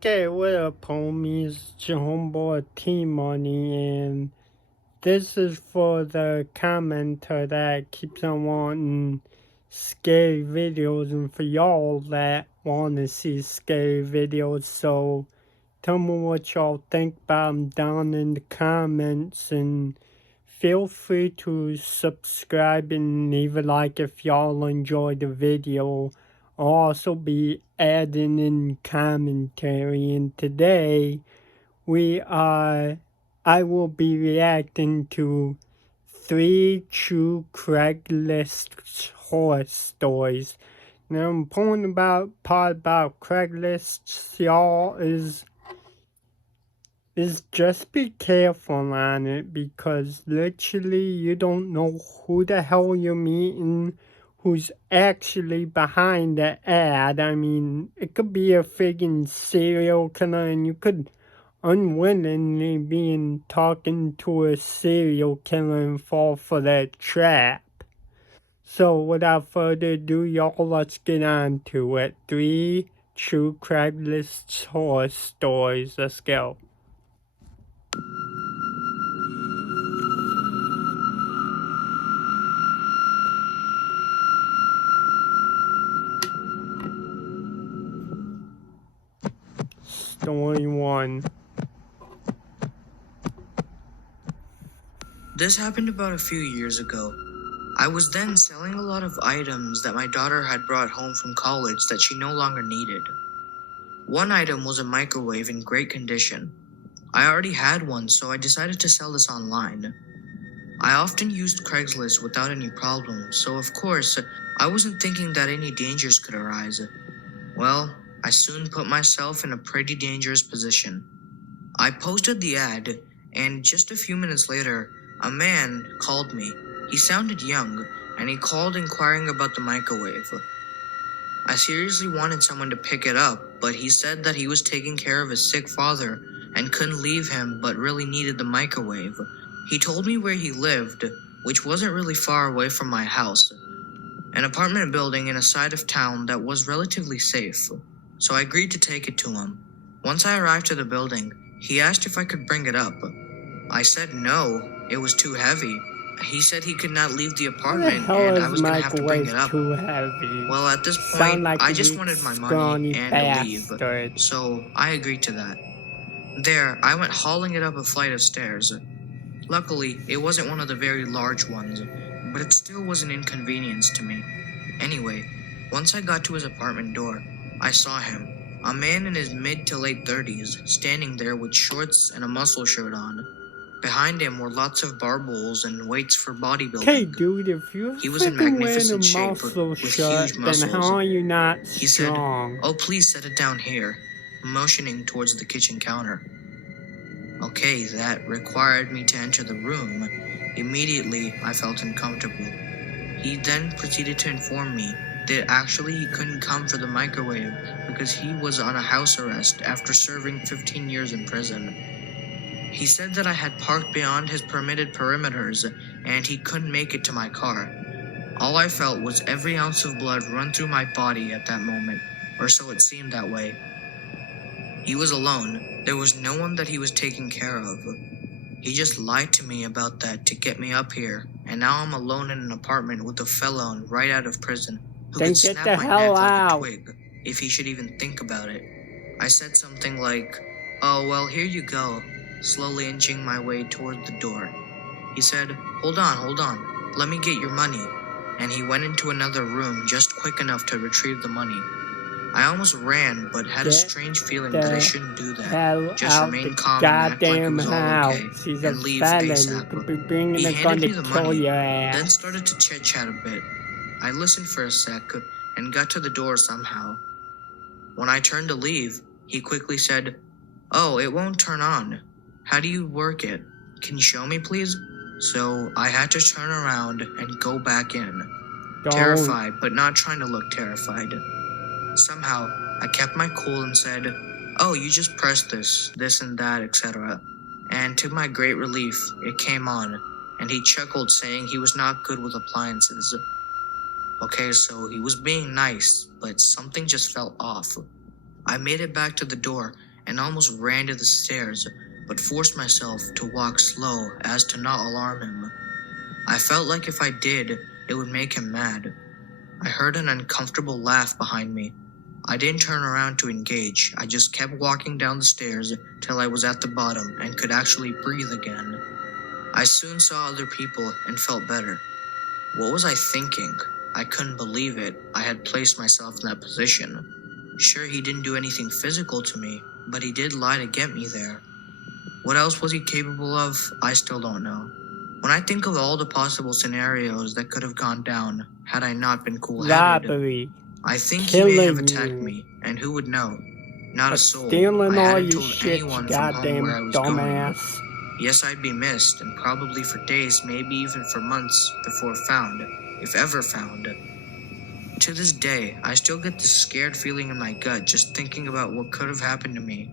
Okay, what up, homies? It's your homeboy T-Money, and this is for the commenter that keeps on wanting scary videos, and for y'all that want to see scary videos. So tell me what y'all think about them down in the comments, and feel free to subscribe and leave a like if y'all enjoy the video. I'll also be adding in commentary, and today I will be reacting to 3 true Craigslist horror stories. Now, important part about Craigslist, y'all, is just be careful on it, because literally you don't know who the hell you're meeting, who's actually behind the ad. I mean, it could be a friggin' serial killer, and you could unwillingly be talking to a serial killer and fall for that trap. So without further ado, y'all, let's get on to it. 3 true Craigslist horror stories. Let's go. Story 1. This happened about a few years ago. I was then selling a lot of items that my daughter had brought home from college that she no longer needed. One item was a microwave in great condition. I already had one, so I decided to sell this online. I often used Craigslist without any problems, so of course, I wasn't thinking that any dangers could arise. Well, I soon put myself in a pretty dangerous position. I posted the ad, and just a few minutes later, a man called me. He sounded young, and he called inquiring about the microwave. I seriously wanted someone to pick it up, but he said that he was taking care of his sick father and couldn't leave him, but really needed the microwave. He told me where he lived, which wasn't really far away from my house, an apartment building in a side of town that was relatively safe, so I agreed to take it to him. Once I arrived to the building, he asked if I could bring it up. I said no, it was too heavy. He said he could not leave the apartment and I was going to have to bring it up. Too heavy? Well, at this Sound point, like I a just big wanted my scrawny money and bastard. leave, so I agreed to that. There, I went hauling it up a flight of stairs. Luckily, it wasn't one of the very large ones, but it still was an inconvenience to me. Anyway, once I got to his apartment door, I saw him, a man in his mid to late 30s, standing there with shorts and a muscle shirt on. Behind him were lots of barbells and weights for bodybuilding. Hey dude, if you're He was in freaking wearing a magnificent shape muscle with shirt, huge then muscles. how are you not He said, strong? "Oh, please set it down here," motioning towards the kitchen counter. Okay, that required me to enter the room. Immediately, I felt uncomfortable. He then proceeded to inform me that actually he couldn't come for the microwave because he was on a house arrest after serving 15 years in prison. He said that I had parked beyond his permitted perimeters and he couldn't make it to my car. All I felt was every ounce of blood run through my body at that moment, or so it seemed that way. He was alone. There was no one that he was taking care of. He just lied to me about that to get me up here, and now I'm alone in an apartment with a felon right out of prison who Then could get snap the my hell neck like a out. twig if he should even think about it. I said something like, "Oh, well, here you go," slowly inching my way toward the door. He said, hold on, let me get your money," and he went into another room just quick enough to retrieve the money. I almost ran, but had a strange feeling that I shouldn't do that. Just remain calm and act like it was all okay, He's and a leave felon. ASAP. He could be bringing He a gun handed to me the kill money, your then ass. started to chit-chat a bit. I listened for a sec and got to the door somehow. When I turned to leave, he quickly said, "Oh, it won't turn on. How do you work it? Can you show me, please?" So I had to turn around and go back in. Terrified, but not trying to look terrified. Somehow, I kept my cool and said, "Oh, you just press this and that, etc." And to my great relief, it came on, and he chuckled saying he was not good with appliances. Okay, so he was being nice, but something just felt off. I made it back to the door and almost ran to the stairs, but forced myself to walk slow as to not alarm him. I felt like if I did, it would make him mad. I heard an uncomfortable laugh behind me. I didn't turn around to engage. I just kept walking down the stairs till I was at the bottom and could actually breathe again. I soon saw other people and felt better. What was I thinking? I couldn't believe it. I had placed myself in that position. Sure, he didn't do anything physical to me, but he did lie to get me there. What else was he capable of? I still don't know. When I think of all the possible scenarios that could have gone down had I not been cool-headed, Robbery. I think he may have Killing attacked you. me, and who would know? Not a soul. Stealing I all hadn't your told shit, you anyone from home goddamn where I was dumbass. going. Yes, I'd be missed, and probably for days, maybe even for months before found, if ever found. To this day, I still get this scared feeling in my gut just thinking about what could have happened to me.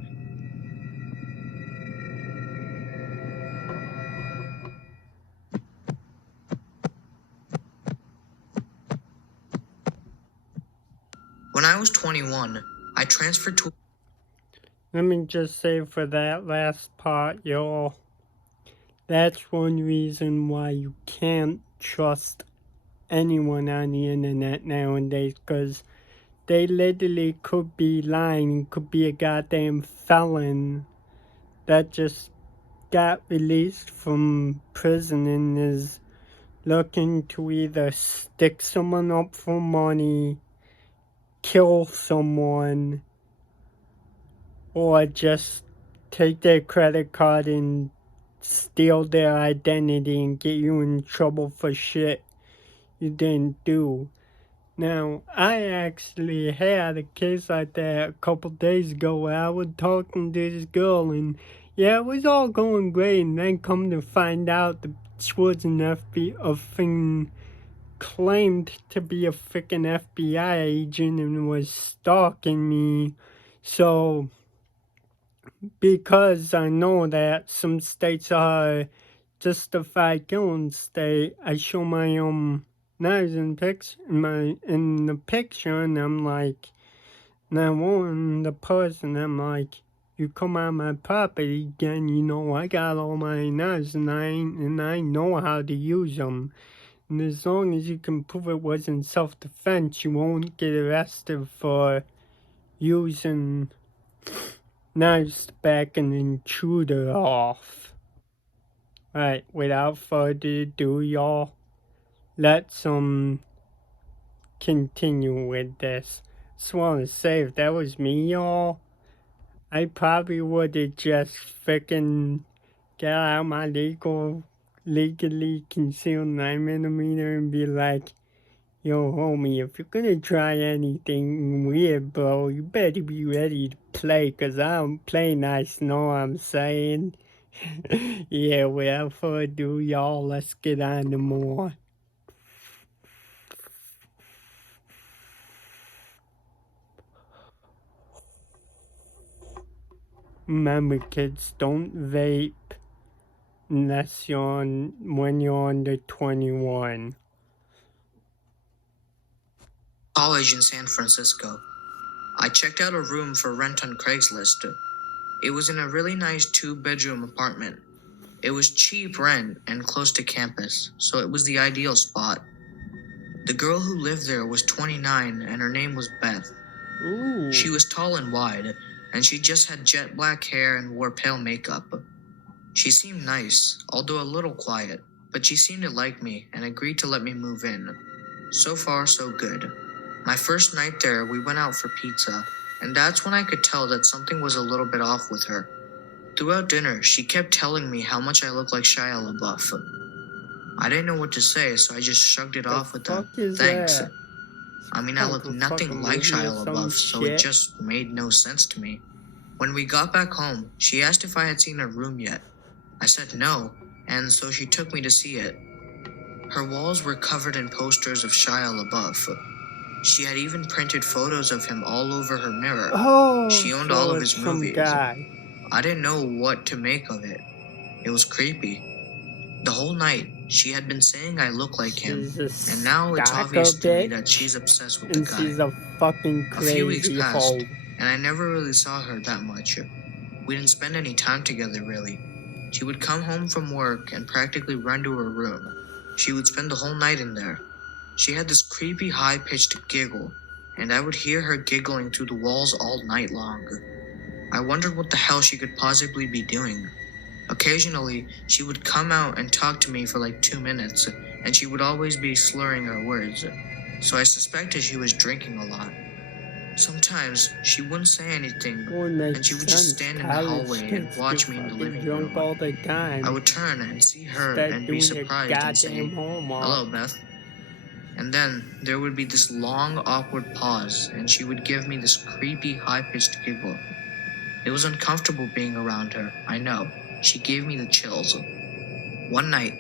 When I was 21, I transferred to... Let me just say for that last part, y'all, that's one reason why you can't trust anyone on the internet nowadays, because they literally could be lying, could be a goddamn felon that just got released from prison and is looking to either stick someone up for money, kill someone, or just take their credit card and steal their identity and get you in trouble for shit you didn't do. Now, I actually had a case like that a couple days ago where I was talking to this girl and yeah, it was all going great, and then come to find out that she was claimed to be a freaking FBI agent and was stalking me. So, because I know that some states are justified killing state, I show my knives in the picture, and I'm like, and I warn the person, I'm like, you come on my property again, you know I got all my knives and I know how to use them. And as long as you can prove it wasn't self-defense, you won't get arrested for using knives to back an intruder off. Right, without further ado, y'all, let's continue with this. Just want to say, if that was me, y'all, I probably would have just freaking got out my legally concealed 9mm and be like, yo, homie, if you're gonna try anything weird, bro, you better be ready to play, cause I don't play nice, know what I'm saying? Yeah, without further ado, y'all, let's get on to more. Remember, kids, don't vape unless when you're under 21. College in San Francisco. I checked out a room for rent on Craigslist. It was in a really nice 2-bedroom apartment. It was cheap rent and close to campus, so it was the ideal spot. The girl who lived there was 29 and her name was Beth. Ooh. She was tall and wide, and she just had jet black hair and wore pale makeup. She seemed nice, although a little quiet, but she seemed to like me and agreed to let me move in. So far, so good. My first night there, we went out for pizza, and that's when I could tell that something was a little bit off with her. Throughout dinner, she kept telling me how much I looked like Shia LaBeouf. I didn't know what to say, so I just shrugged it off with a thanks. That? I mean, I look nothing like Shia LaBeouf, so it just made no sense to me. When we got back home, she asked if I had seen her room yet. I said no, and so she took me to see it. Her walls were covered in posters of Shia LaBeouf. She had even printed photos of him all over her mirror. Oh, she owned all of his movies. Guy. I didn't know what to make of it. It was creepy. The whole night, she had been saying I look like him, and now it's obvious to me that she's obsessed with the guy. She's a fucking crazy few weeks passed, hoe. and I never really saw her that much. We didn't spend any time together, really. She would come home from work and practically run to her room. She would spend the whole night in there. She had this creepy, high-pitched giggle, and I would hear her giggling through the walls all night long. I wondered what the hell she could possibly be doing. Occasionally, she would come out and talk to me for like 2 minutes, and she would always be slurring her words, so I suspected she was drinking a lot. Sometimes she wouldn't say anything, and she would just stand in the hallway and watch me in the living room. all the time. I would turn and see her Start and be doing your surprised and say, goddamn homework. "Hello, Beth." And then there would be this long, awkward pause, and she would give me this creepy, high-pitched giggle. It was uncomfortable being around her, I know. She gave me the chills. One night,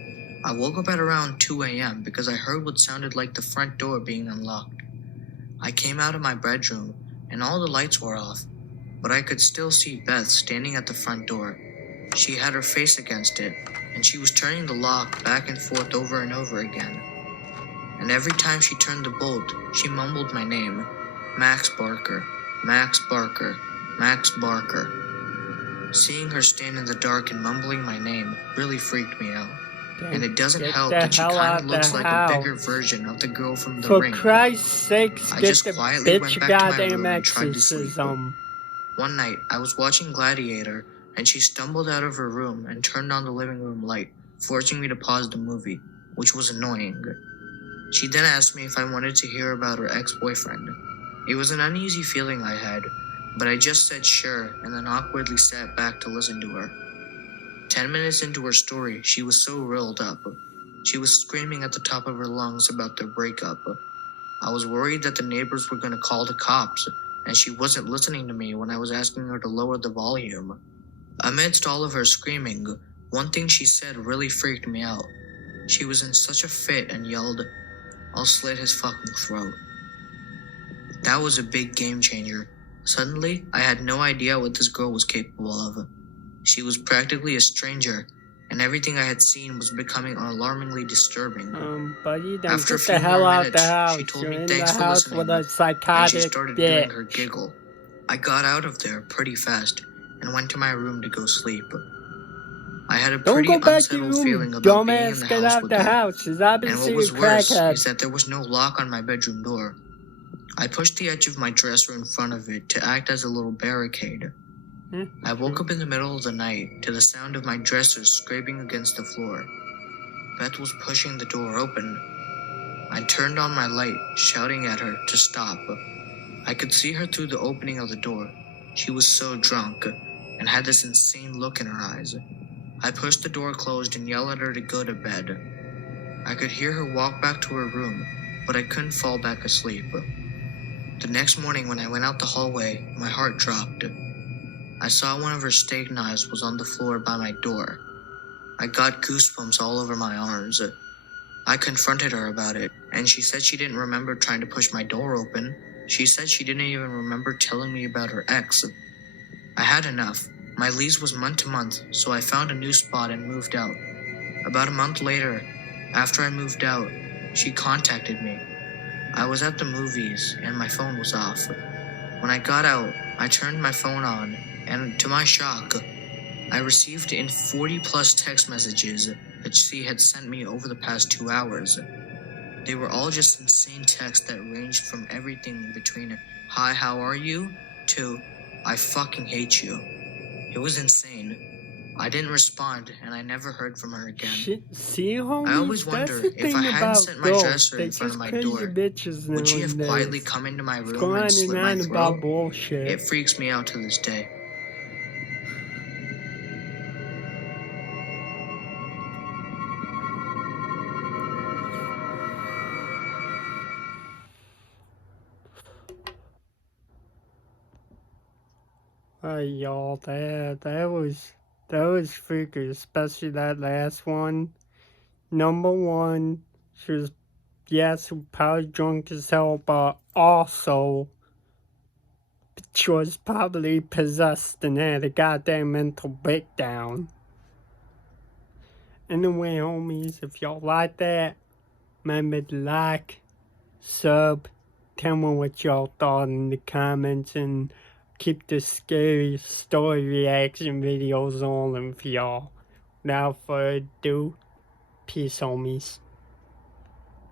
I woke up at around 2 a.m. because I heard what sounded like the front door being unlocked. I came out of my bedroom, and all the lights were off, but I could still see Beth standing at the front door. She had her face against it, and she was turning the lock back and forth over and over again. And every time she turned the bolt, she mumbled my name, Max Barker, Max Barker, Max Barker. Seeing her stand in the dark and mumbling my name really freaked me out. And it doesn't help that she kind of looks like a bigger version of the girl from The Ring. For Christ's sakes, I get just the quietly went bitch back to my goddamn room and tried to sleep. exorcism. One night, I was watching Gladiator, and she stumbled out of her room and turned on the living room light, forcing me to pause the movie, which was annoying. She then asked me if I wanted to hear about her ex-boyfriend. It was an uneasy feeling I had, but I just said sure and then awkwardly sat back to listen to her. 10 minutes into her story, she was so riled up. She was screaming at the top of her lungs about their breakup. I was worried that the neighbors were going to call the cops, and she wasn't listening to me when I was asking her to lower the volume. Amidst all of her screaming, one thing she said really freaked me out. She was in such a fit and yelled, "I'll slit his fucking throat." That was a big game changer. Suddenly, I had no idea what this girl was capable of. She was practically a stranger, and everything I had seen was becoming alarmingly disturbing. Buddy, then After a get few the hell more out the minutes, house. she told You're me in thanks the for house listening, with a and she psychotic started doing her bitch. giggle. I got out of there pretty fast and went to my room to go sleep. I had a Don't pretty go back to your unsettled room, feeling about being in dumbass. the Get house out with the her. house. Cause I've been And what seeing was worse crackheads. is that there was no lock on my bedroom door. I pushed the edge of my dresser in front of it to act as a little barricade. I woke up in the middle of the night to the sound of my dresser scraping against the floor. Beth was pushing the door open. I turned on my light, shouting at her to stop. I could see her through the opening of the door. She was so drunk and had this insane look in her eyes. I pushed the door closed and yelled at her to go to bed. I could hear her walk back to her room, but I couldn't fall back asleep. The next morning when I went out the hallway, my heart dropped. I saw one of her steak knives was on the floor by my door. I got goosebumps all over my arms. I confronted her about it, and she said she didn't remember trying to push my door open. She said she didn't even remember telling me about her ex. I had enough. My lease was month to month, so I found a new spot and moved out. About a month later, after I moved out, she contacted me. I was at the movies, and my phone was off. When I got out, I turned my phone on, and to my shock, I received in 40 plus text messages that she had sent me over the past 2 hours. They were all just insane texts that ranged from everything between "Hi, how are you?" to "I fucking hate you." It was insane. I didn't respond, and I never heard from her again. See, homies, I always wonder, that's the if I thing hadn't about set my girls. dresser They in front just of my crazy door, bitches would she have nowadays. quietly come into my room Going and slit my on throat? about bullshit. It freaks me out to this day. Y'all, that was freaky, especially that last one. Number one, she was, yes, probably drunk as hell, but also she was probably possessed and had a goddamn mental breakdown. Anyway, homies, if y'all like that, remember to like, sub, tell me what y'all thought in the comments, and keep the scary story reaction videos on them for y'all. Without further ado, peace, homies.